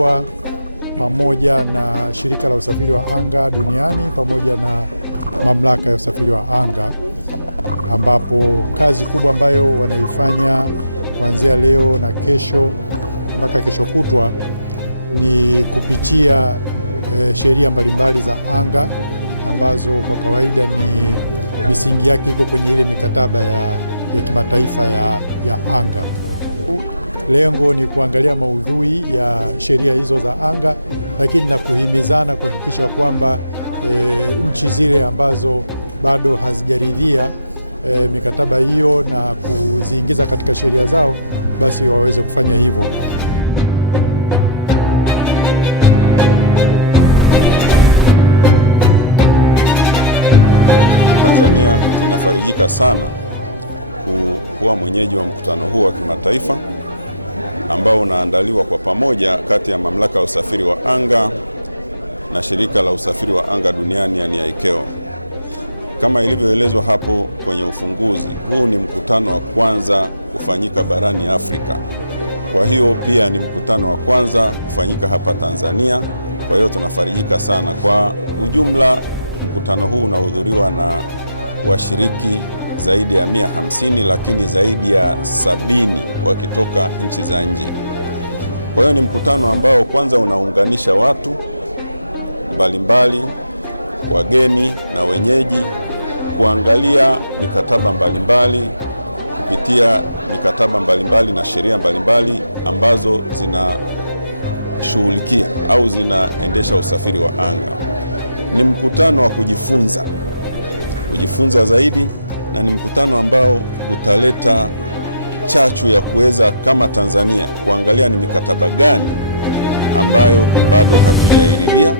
imeandaliwa pamoja na shirika la usafiri wa anga duniani pamoja na mamlaka ya usafiri wa anga, ambapo kazi kubwa ambayo wanaifanya kuanzia leo na kesho mpaka kesho kutwa ni kupitia sheria mbalimbali za anga ambazo kwa kawaida ni misingi yake iko kwenye ile mikataba ya kimataifa ya anga. Lengo ni kuangalia maudhui ya sheria hizo za anga, lakini na kuhimizana kuhakikisha kwamba nchi zile ambazo bado hazijaridhia mikataba hiyo na kuziingiza katika sheria zao basi waweze kufanya hivyo. Tanzania tunafarijika sana kuwa mwenyeji wa mkutano huu wa kimataifa ambao unaandaliwa kwa pamoja kati ya mamlaka ya usafiri wa anga na shirika la usafiri wa anga duniani yani ICAO. Kama ilivyoelezwa hapo kwenye ufunguzi, huu ni mkutano wa kwanza kufanyika barani Afrika. Kwa hiyo pia ni mkutano wa kwanza kufanyika hapa Tanzania. Kwa hiyo tunafarijika sana. Kwa ujumla mkutano huu unahudhuriwa na washiriki zaidi ya 150, lakini zaidi ya 70 wakitoka nchi za nje. Kwa hiyo ni mkutano ambao kwanza unaunganisha watu mbalimbali, wageni na wenyeji, kuangalia mikataba mbalimbali, kupitia mikataba mbalimbali na sheria mbalimbali ambazo zinashughulikia au zinaendesha usafiri wa anga. Ni mkutano wa kujifunza zaidi, na ni mkutano ambao utaleta chachu ya kuweza kama Tanzania kuangalia ni mikataba gani ambayo bado hatujairidhia